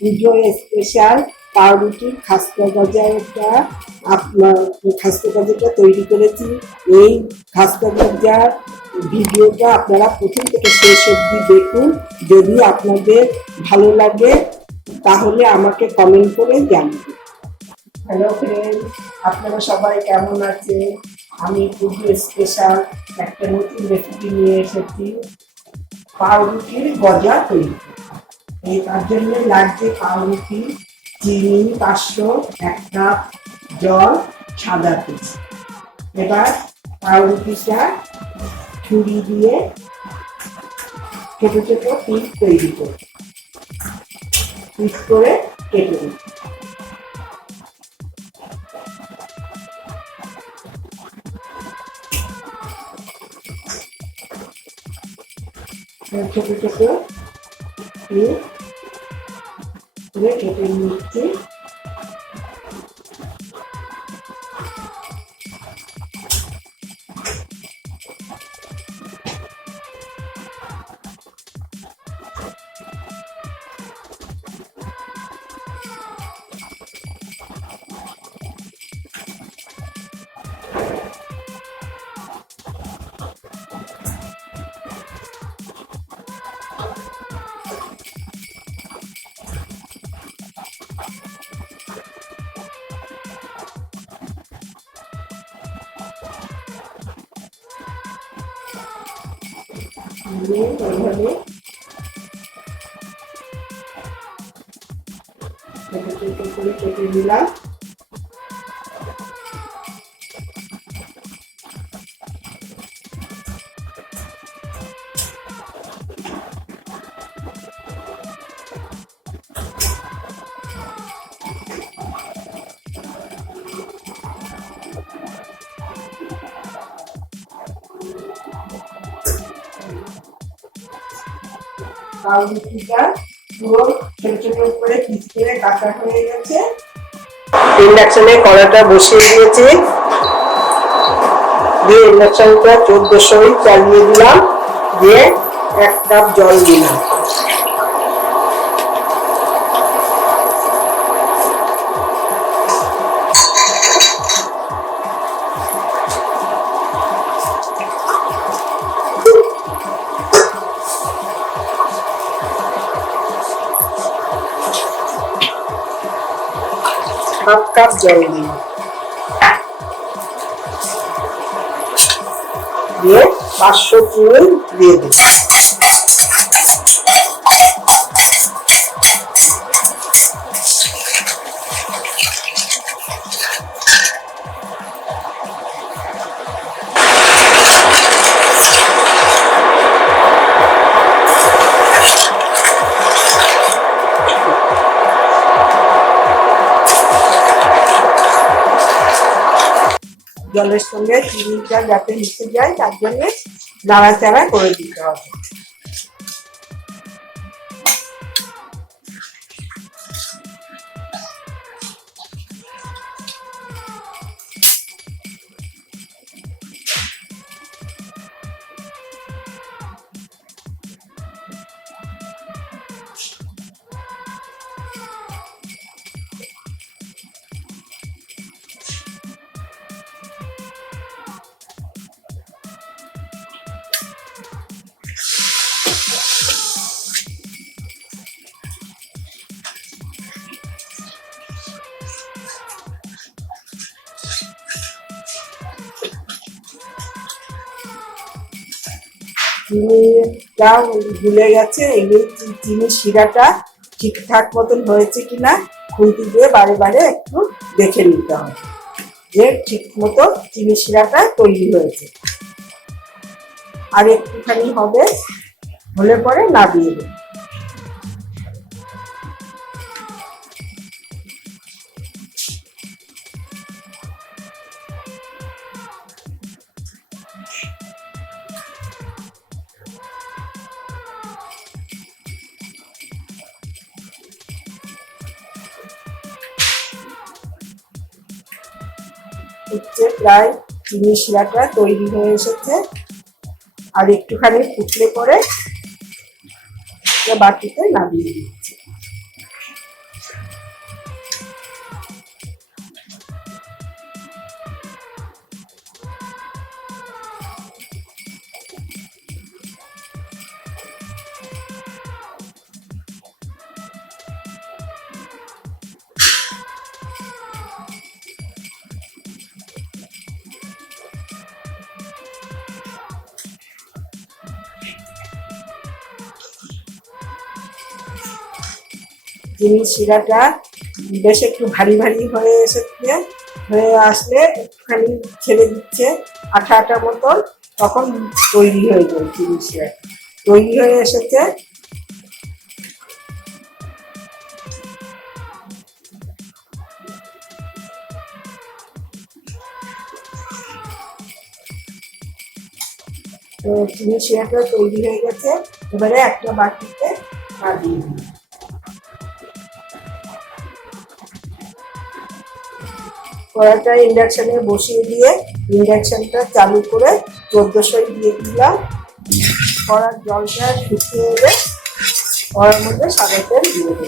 পুজো স্পেশাল পাউরুটির খাস্তা গজাটা আপনার খাস্তা গজাটা তৈরি করেছি। এই খাস্তা গজার ভিডিওটা আপনারা প্রথম থেকে শেষ অবধি দেখুন। যদি আপনাদের ভালো লাগে তাহলে আমাকে কমেন্ট করে জানাবেন। হ্যালো ফ্রেন্ড, আপনারা সবাই কেমন আছেন? আমি পুজো স্পেশাল একটা নতুন রেসিপি নিয়ে এসেছি, পাউরুটির গজা তৈরি। তার জন্য লাগছে পাউরুটি, চিনি 500, 1 কাপ জল, সাদা তেল। এবার পাউরুটিটা ছুরি দিয়ে ছোট ছোট পিস তৈরি করে কেটে দিই। ছোট ছোট পিস কেটে নিচ্ছি। এইভাবে ছোট ছোট করে কেটে দিলাম। পাউরুটিটা পুরো ছোট ছোট করে পিস করে কাটা হয়ে গেছে। ইন্ডাকশনে কড়াটা বসিয়ে দিয়েছি, দিয়ে ইন্ডাকশনটা 1400 চালিয়ে দিলাম, দিয়ে 1 কাপ জল দিলাম। হাফ কাপ জল দিলাম, দিয়ে 500 চিনি দিয়ে দিই। জলের সঙ্গে চিনিটা যাতে মিশে যায় তার জন্য নাড়াচাড়া করে দিতে হবে। চিনিটা গুলে গেছে, এই চিনির শিরাটা ঠিকঠাক মতন হয়েছে কিনা খুন্তি দিয়ে বারে বারে একটু দেখে নিতে হবে যে ঠিক মতো চিনির শিরাটা তৈরি হয়েছে। আর একটুখানি হলে পরে নামিয়ে দেব। প্রায় চিনি শিরাটা তৈরি হয়ে এসেছে, আর একটুখানি ফুটলে পরে বাটিতে নামিয়ে দিচ্ছি। চিনির শিরাটা বেশ একটু ভারী ভারী হয়ে এসেছে, হয়ে আসলে একটুখানি ছেড়ে দিচ্ছে আঠা আঠা মতন, তখন তৈরি হয়ে যায় চিনির শিরা, তৈরি হয়ে এসেছে। তো চিনির শিরাটা তৈরি হয়ে গেছে, এবারে একটা বাটিতে দিয়ে দিই। কড়াইটা ইন্ডাকশনে বসিয়ে দিয়ে ইন্ডাকশনটা চালু করে 1400 দিয়ে দিলাম। কড়ার জলটা শুকিয়ে এলে কড়ার মধ্যে সাদা তেল দিয়ে দেবো।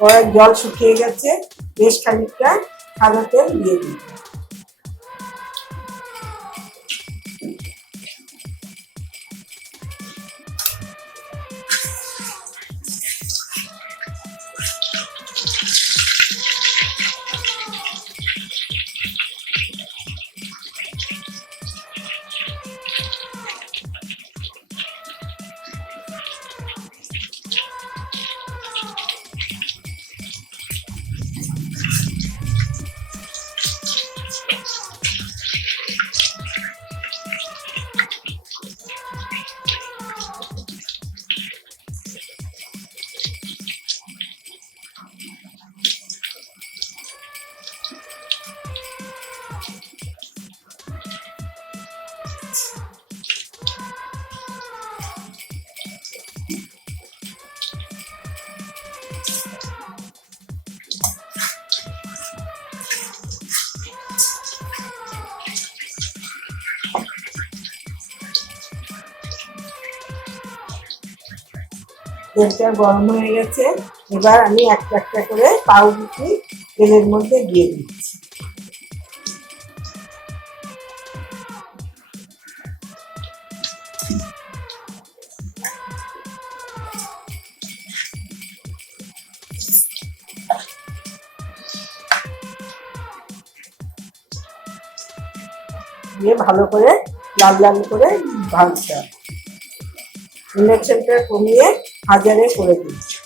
কড়ার জল শুকিয়ে গেছে, বেশ খানিকটা সাদা তেল দিয়ে দিই। তেলটা গরম হয়ে গেছে, এবার আমি একটা একটা করে পাউরুটি তেলের মধ্যে দিয়ে দিচ্ছি। দিয়ে ভালো করে লাল লাল করে ভাজতে হবে। ইন্ডাকশনটা কমিয়ে 1000-এ করে দিচ্ছি।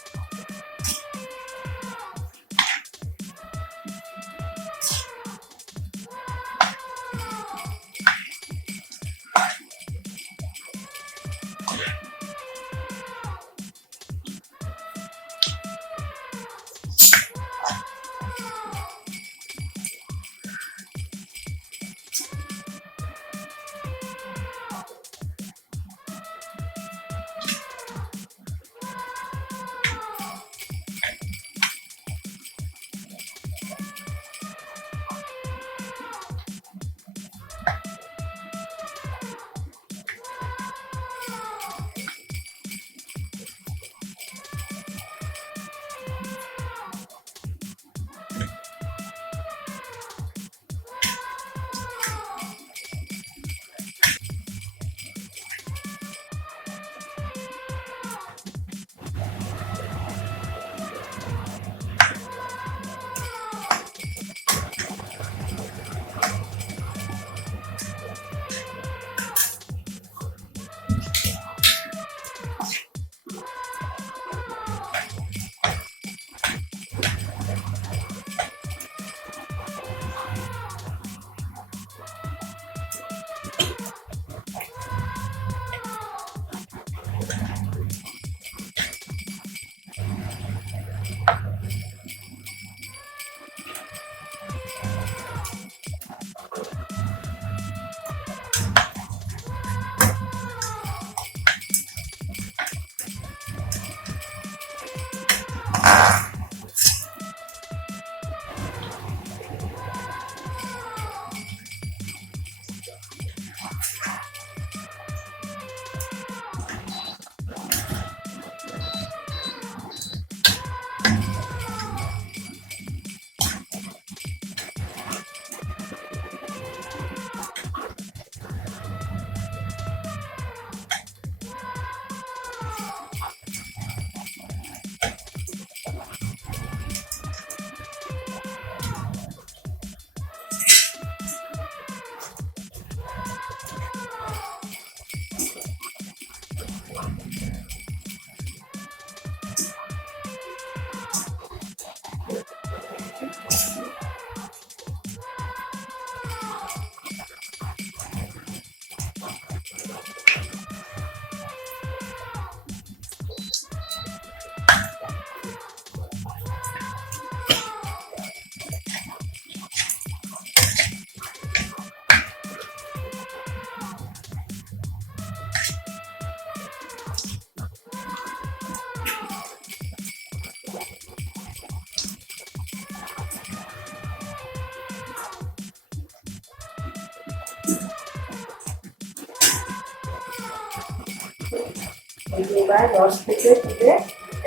এবার রস থেকে তুলে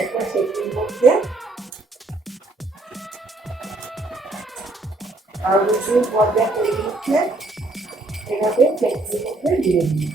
একটা সেটির মধ্যে পাউরুটির গজা তৈরি হচ্ছে, এভাবে সেটির মধ্যে দিয়ে দিই।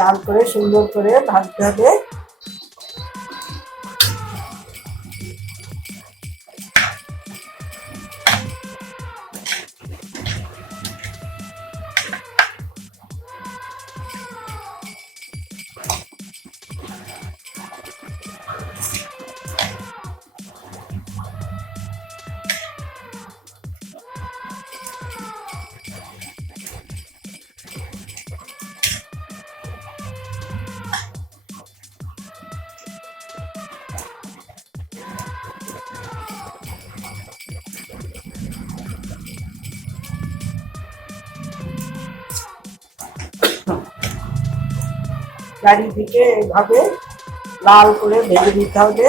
লাল করে সুন্দর করে ভাজতে হবে। চারিদিকে এভাবে লাল করে ভেজে নিতে হবে।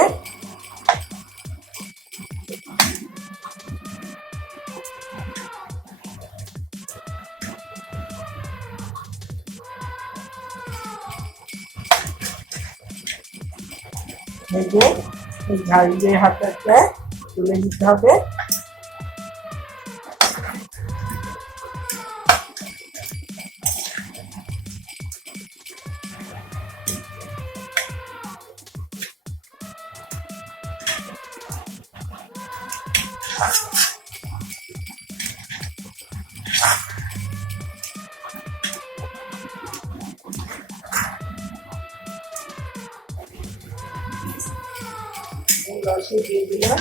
ভেজে ঝাল দিয়ে হাতটা তুলে নিতে হবে। রসে দিয়ে দিলাম।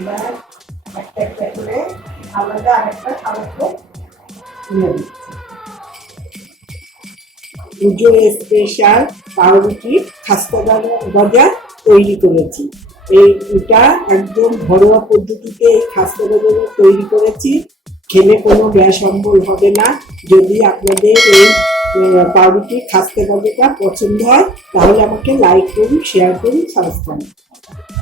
এবার একটা একটা করে আলাদা আরেকটা খাবারকে তুলে দিচ্ছি। পুজোর স্পেশাল পাউরুটি খাস্তা গজা তৈরি করেছি। এটা একদম ঘরোয়া পদ্ধতিতে এই খাস্তা গজা তৈরি করেছি। খেলে কোনো গ্যাস অম্বল হবে না। যদি আপনাদের এই পাউরুটি খাস্তা গজাটা পছন্দ হয় তাহলে আমাকে লাইক করুন, শেয়ার করুন, সাবস্ক্রাইব করুন।